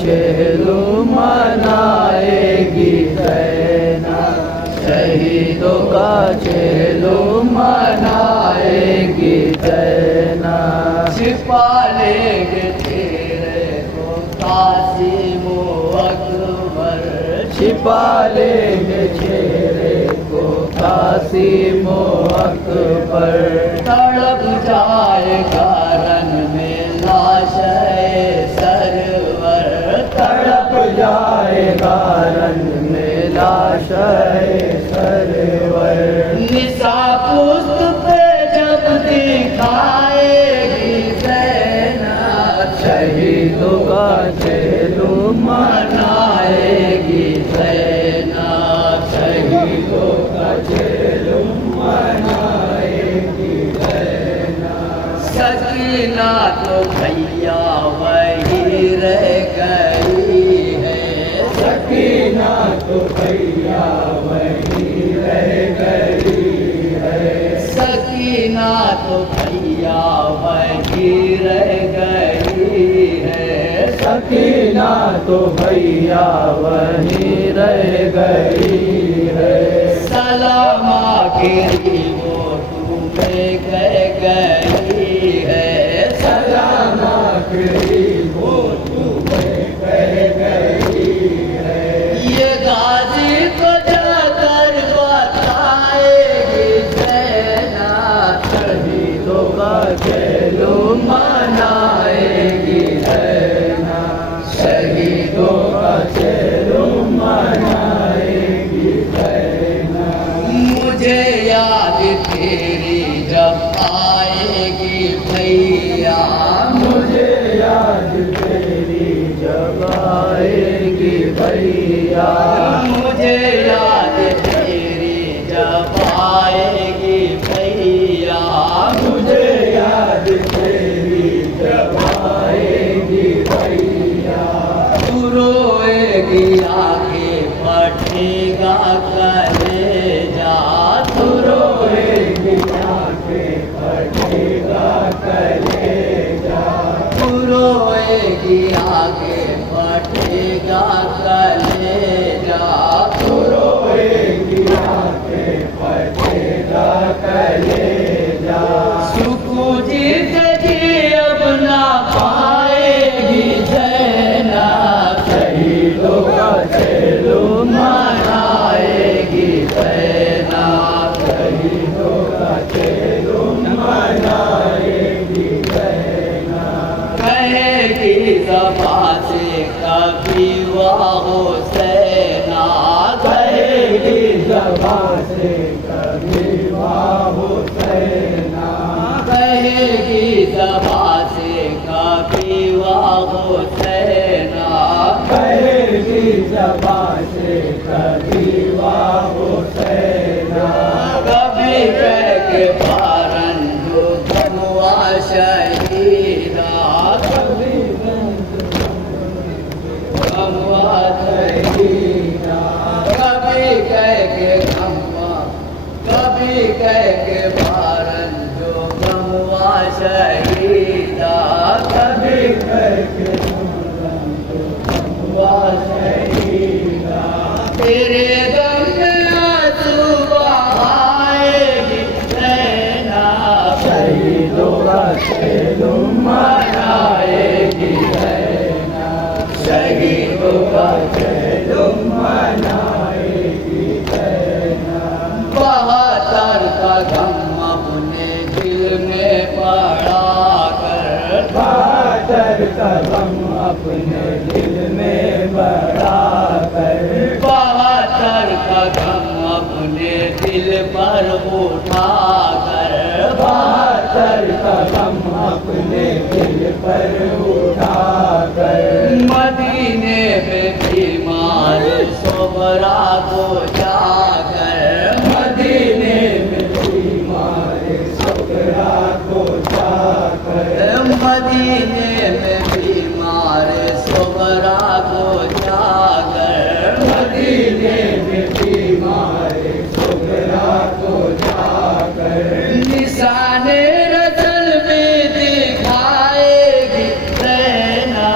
चेलू मनाएगी सेना, शहीदों का चेलू मनाएगी सेना। छिपा लेंगे तेरे को कासिम अकबर, छिपा लेंगे चेहरे को कासिम अकबर। तड़प जाएगा रन में लाश सरवर, तड़प जाएगा रन में लाश सरवर। निशा पुष्प पे जब दिखाएगी सेना, शहीदों का चेलू मनाएगी सेना, शहीदों का चेलू मनाएगी सेना। सकीना तो भैया वही रह गई है, सकीना तो भैया वही रह गई है, सकीना तो भैया वही रह गई है, सकीना तो भैया वही रह गई है। सलामा गिरी वो तुम्हें कह गई है, सलामा गिरी वो तुम्हें कह गई है। ये गाजी को जाकर बताएगी सेना, शहीदों का चेलू मनाएगी सेना, शहीदों का चेलू मनाएगी सेना। मुझे याद तेरी जब आएगी भैया, मुझे याद तेरी जब आएगी भैया, मुझे याद तेरी जब आएगी भैया, मुझे याद तेरी जब आएगी भैया। तू रोएगी आगे बढ़ेगा कलेजा, तू रोएगी आगे बढ़ेगा कलेजा, तू रोएगी आगे बढ़ेगा कलेजा, तू रोएगी आगे बढ़ेगा कलेजा। सुकू जीत जी अब ना पाएगी सेना, शहीदों का चेलू मनाएगी सेना, शहीदों का चेलू मनाएगी सेना। कहेगी ज़बा से कभी वाह सेना, कहेगी ज़बा से कभी वाह सेना, कहेगी ज़बा से कभी वाह सेना, कहेगी ज़बा से कभी वाह सेना। कभी कह के पारन जो गमवा शहीदा, कभी गमवा शहीदा, कभी कह के गमवा, कभी कह के पारन जो गमवा शहीदा, कभी करके गमवा शहीदा। तेरे दम में आंसू बहाएगी सेना, शहीदों का चेलू मनाएगी सेना, शहीदों का चेलू मनाएगी सेना। 72 का गम अपने दिल में पड़ा कर, 72 का गम अपने दिल में बढ़ा कर, 72 का गम अपने दिल पर उठा कर, 72 का गम अपने दिल पर उठा कर। मदीने में बीमार सोबरा को जाकर, मदीने में बीमार सोबरा को जाकर, मदीने में बीमार सोबरा को जाकर, मदीने में बीमार सोबरा को जाकर। निशाने रसल में दिखाएगी सेना,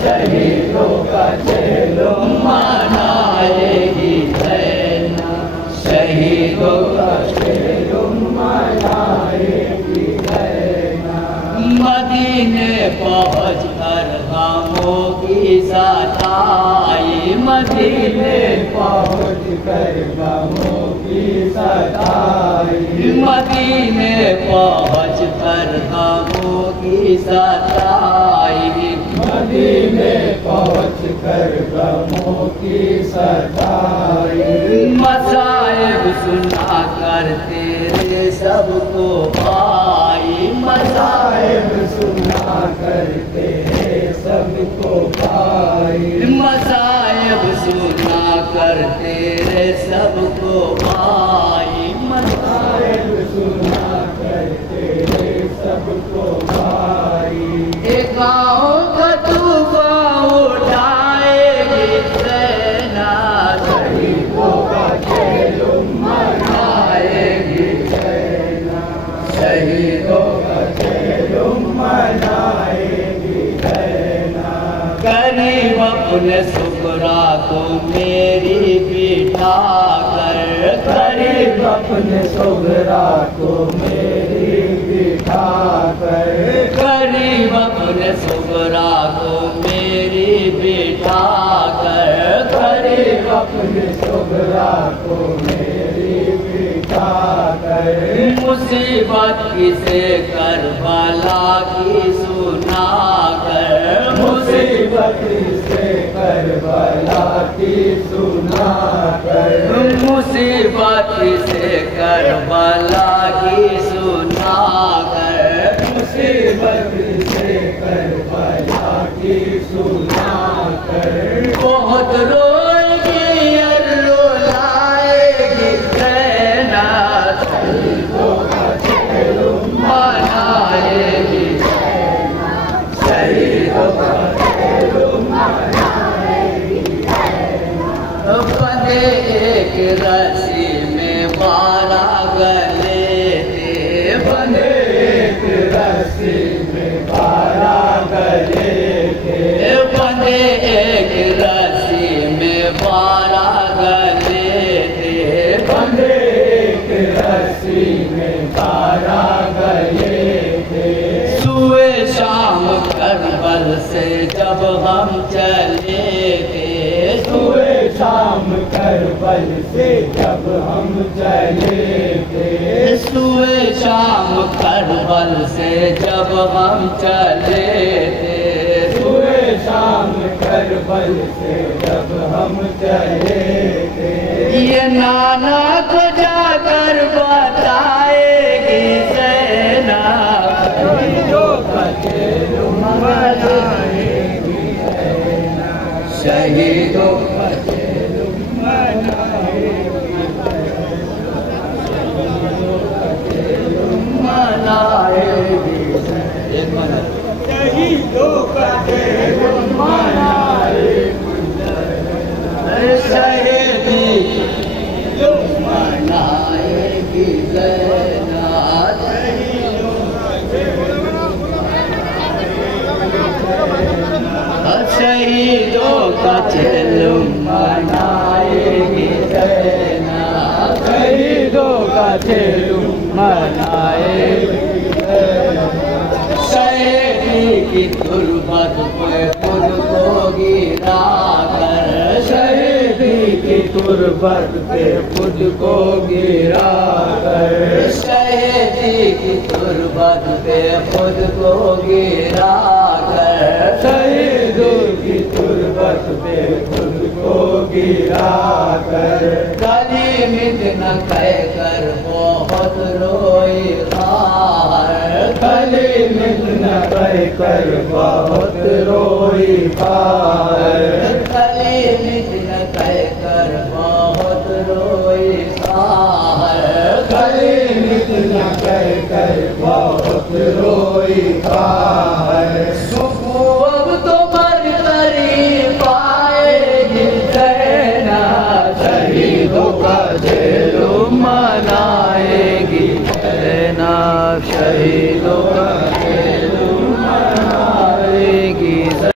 शहीदों मदीने पहुँच कर गमों की सताई, मदीने पहुँच कर गमों की सताई, मदीने पहुँच कर गमों की सताई, मदीने पहुँच कर गमों की सताई। मसाइब सुना कर तेरे सबको पाई, मसाइब सुना कर तेरे सबको पाई, मसाइब सुना कर तेरे सबको पाई, मसाइब सुना कर तेरे सबको पाई। एक गाँव का तूफान उठाएगी सेना, शहीदों का खेलुम मनाएगी सेना, शहीदों का खेलुम मनाएगी सेना। करीब अपने सुगरा को मेरी बिठा कर, करीब अपने सुगरा को मेरी बिठा कर, करीब अपने सुगरा को मेरी बिठा कर, करीब अपने सुगरा को मेरी बिठा कर। मुसीबत किसे करबला की सुना कर, मुसीबत से करबला की सुना कर, मुसीबत से करबला की सुना कर, मुसीबत से करबला की सुना कर। बहुत रोएगी और रुलाएगी सेना, शहीदों का खेलुम मनाएगी, शहीदों का खेलुम मनाएगी। बंधे एक रस्सी में 12 गले थे, बंधे एक रस्सी में 12 गले थे, बंधे एक रस्सी में 12 गले थे, बंधे एक रस्सी में 12 गले थे। सुए शाम करबल से जब हम चले थे, सुबह शाम करबल से जब हम चले थे, सुए शाम करबल से जब हम चले थे, सुबह शाम करबल से जब हम चले थे। ये नाना को जाकर बताएगी सेना, शहीदों का खेलुम मनाएगी सेना, शहीदों का खेलुम मनाएगी मनाएगी। शहीदों का खेलुम मनाएगी शहीदी मनाएगी सेना, शहीदों का चलुम मनाएगी सेना, शहीदों का खेलुम मनाएगी शहीदी की तुरबत पे खुद को गिरा कर, शहीदी की तुरबत पे खुद को गिरा कर, शहीदी की तुरबत पे खुद को गिरा कर, शहीदों की तुरबत पे खुद को गिरा कर। गली में न कह कर बहुत रोई खार, गली में न कह कर बहुत रोई खार, गली में न कह कर बहुत रोई खार, गली में न कह कर बहुत रोई खार। सुकून अब तो मर करी पाएगी सेना, शहीदों का खेलुम मनाएगी सेना, शहीदों का